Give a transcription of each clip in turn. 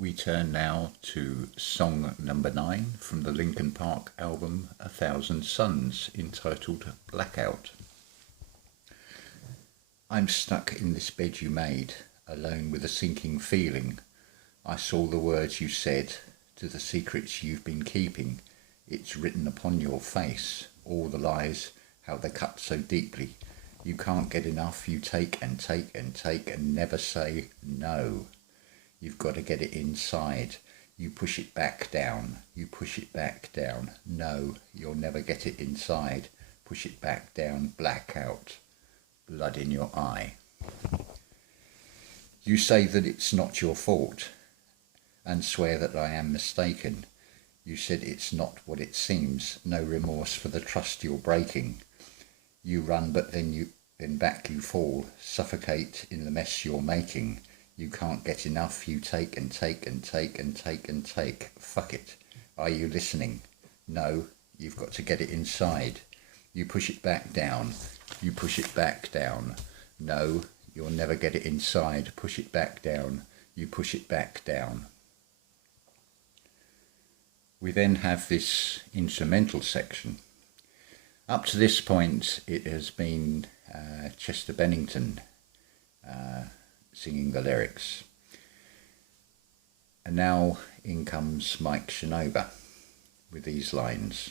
We turn now to song number 9 from the Linkin Park album A Thousand Suns, entitled Blackout. I'm stuck in this bed you made, alone with a sinking feeling. I saw the words you said, to the secrets you've been keeping. It's written upon your face, all the lies, how they cut so deeply. You can't get enough, you take and take and take and never say no. You've got to get it inside. You push it back down. You push it back down. No, you'll never get it inside. Push it back down. Blackout. Blood in your eye. You say that it's not your fault and swear that I am mistaken. You said it's not what it seems. No remorse for the trust you're breaking. You run, but then back you fall. Suffocate in the mess you're making. You can't get enough, you take and take and take and take and take. Fuck it. Are you listening? No, you've got to get it inside. You push it back down. You push it back down. No, you'll never get it inside. Push it back down. You push it back down. We then have this instrumental section. Up to this point, it has been Chester Bennington singing the lyrics. And now in comes Mike Shinoda with these lines.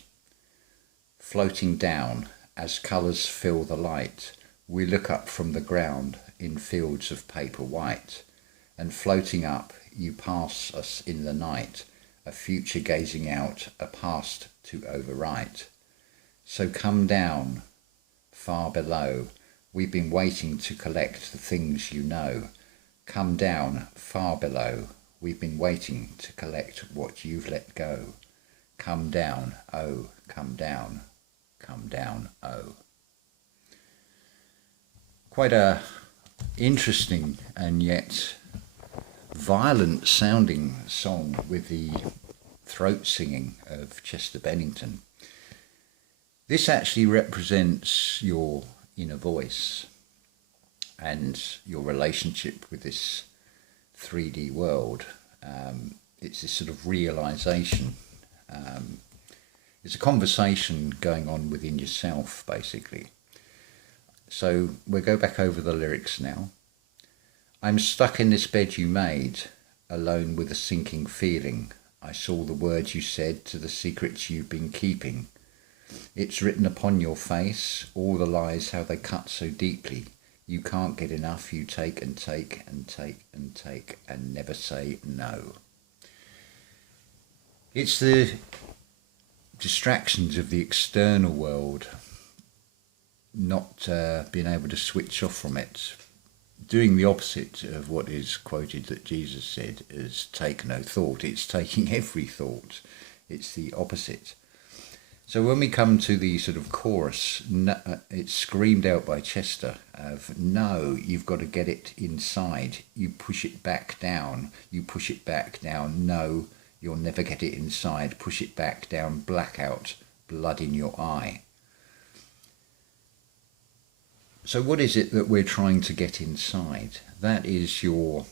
Floating down as colours fill the light, we look up from the ground in fields of paper white, and floating up you pass us in the night, a future gazing out, a past to overwrite. So come down far below, we've been waiting to collect the things you know. Come down far below, we've been waiting to collect what you've let go. Come down, oh, come down, oh. Quite a interesting and yet violent sounding song with the throat singing of Chester Bennington. This actually represents your inner voice and your relationship with this 3D world. It's this sort of realization. It's a conversation going on within yourself, basically. So we'll go back over the lyrics now. I'm stuck in this bed you made, alone with a sinking feeling. I saw the words you said, to the secrets you've been keeping. It's written upon your face, all the lies, how they cut so deeply. You can't get enough, you take and take and take and take and never say no. It's the distractions of the external world, not being able to switch off from it, doing the opposite of what is quoted that Jesus said is take no thought. It's taking every thought. It's the opposite. So when we come to the sort of chorus, it's screamed out by Chester of, no, you've got to get it inside. You push it back down. You push it back down. No, you'll never get it inside. Push it back down. Blackout. Blood in your eye. So what is it that we're trying to get inside? That is your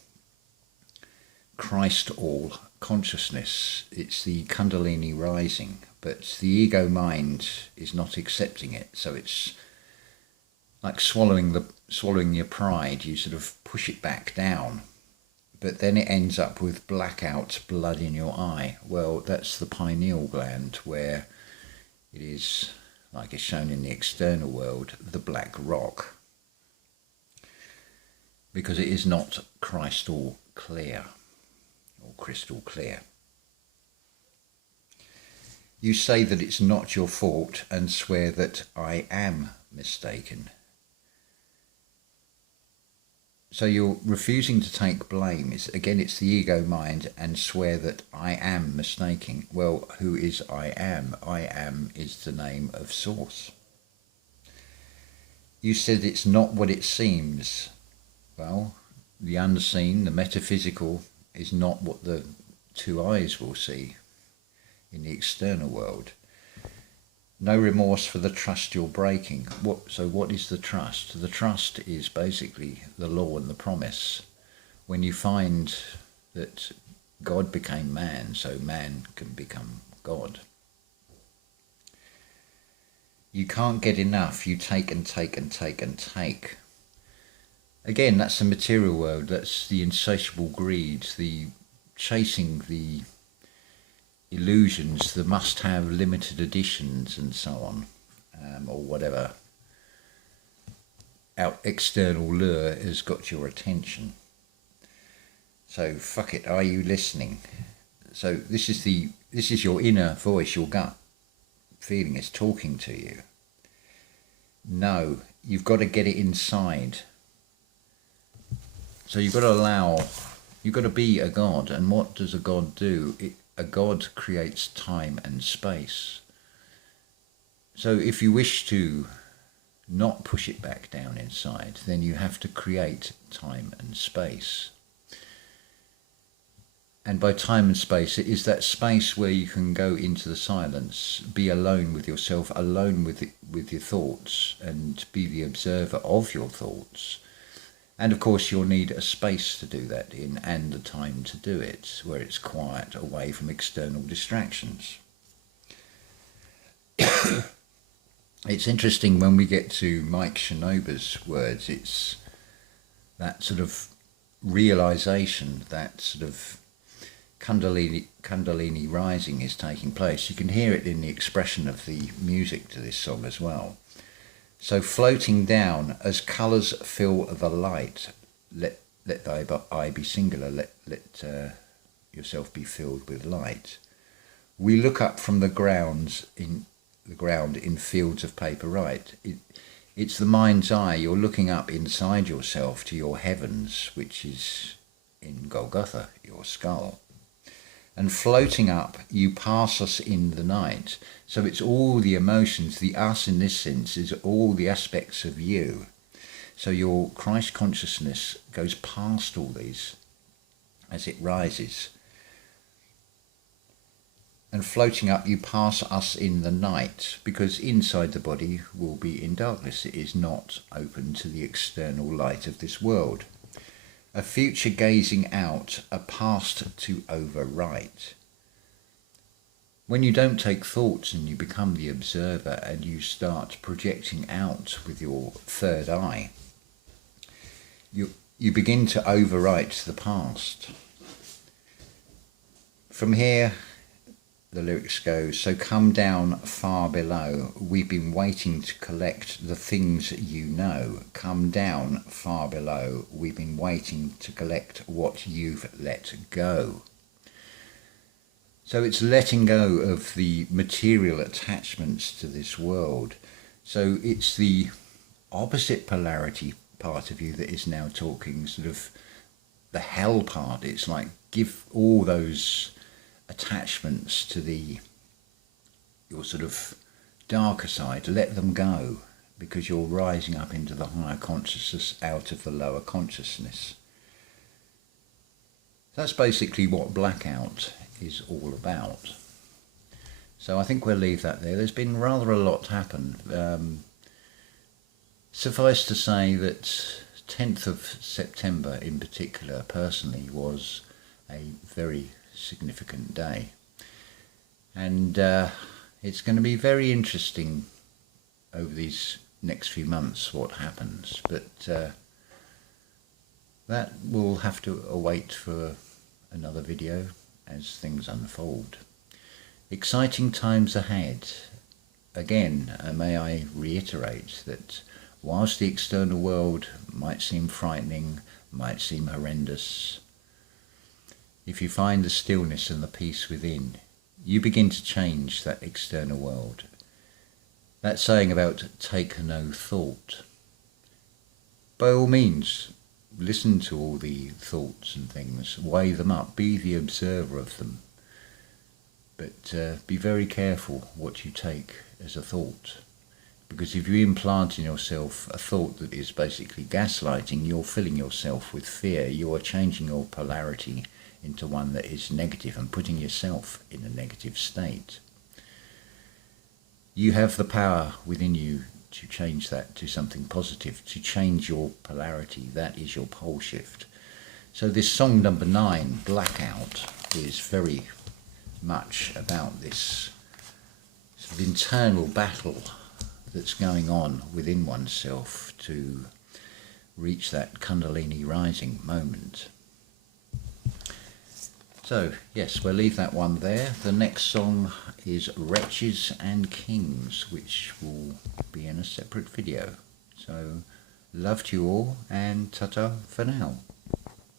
Cryst-All consciousness. It's the Kundalini rising. But the ego mind is not accepting it, so it's like swallowing your pride. You sort of push it back down, but then it ends up with blackout, blood in your eye. Well, that's the pineal gland, where it is, like is shown in the external world, the black rock, because it is not Cryst-All Clear or crystal clear. You say that it's not your fault and swear that I am mistaken. So you're refusing to take blame. It's the ego mind, and swear that I am mistaken. Well, who is I am? I am is the name of Source. You said it's not what it seems. Well, the unseen, the metaphysical, is not what the two eyes will see in the external world. No remorse for the trust you're breaking. So what is the trust? The trust is basically the law and the promise. When you find that God became man, so man can become God. You can't get enough. You take and take and take and take. Again, that's the material world. That's the insatiable greed, the chasing the illusions, the must-have limited editions and so on, or whatever. Our external lure has got your attention. So fuck it, are you listening? So this is your inner voice, your gut feeling is talking to you. No, you've got to get it inside. So you've got to be a God. And what does a God do? A God creates time and space. So if you wish to not push it back down inside, then you have to create time and space. And by time and space, it is that space where you can go into the silence, be alone with yourself, alone with your thoughts, and be the observer of your thoughts. And of course, you'll need a space to do that in, and the time to do it, where it's quiet, away from external distractions. It's interesting when we get to Mike Shinoda's words, it's that sort of realization, that sort of Kundalini rising is taking place. You can hear it in the expression of the music to this song as well. So floating down as colours fill the light, let thy eye be singular, let yourself be filled with light. We look up from the ground in fields of paper right. It's the mind's eye. You're looking up inside yourself to your heavens, which is in Golgotha, your skull. And floating up, you pass us in the night. So it's all the emotions, the us in this sense is all the aspects of you. So your Christ consciousness goes past all these as it rises. And floating up, you pass us in the night, because inside the body will be in darkness. It is not open to the external light of this world. A future gazing out, a past to overwrite. When you don't take thoughts and you become the observer and you start projecting out with your third eye, you begin to overwrite the past. From here, the lyrics go, so come down far below, we've been waiting to collect the things you know. Come down far below, we've been waiting to collect what you've let go. So it's letting go of the material attachments to this world. So it's the opposite polarity part of you that is now talking, sort of the hell part. It's like give all those attachments to your sort of darker side, let them go, because you're rising up into the higher consciousness out of the lower consciousness. That's basically what Blackout is all about. So I think we'll leave that there. There's been rather a lot happen. Suffice to say that 10th of September in particular, personally, was a very significant day, and it's going to be very interesting over these next few months what happens, but that will have to await for another video as things unfold. Exciting times ahead. Again, may I reiterate that whilst the external world might seem frightening, might seem horrendous, if you find the stillness and the peace within, you begin to change that external world. That saying about take no thought. By all means, listen to all the thoughts and things, weigh them up, be the observer of them. But be very careful what you take as a thought. Because if you implant in yourself a thought that is basically gaslighting, you're filling yourself with fear. You are changing your polarity into one that is negative and putting yourself in a negative state. You have the power within you to change that to something positive, to change your polarity. That is your pole shift. So this song number 9, Blackout, is very much about this sort of internal battle that's going on within oneself to reach that Kundalini rising moment. So yes, we'll leave that one there. The next song is Wretches and Kings, which will be in a separate video. So love to you all, and ta-ta for now.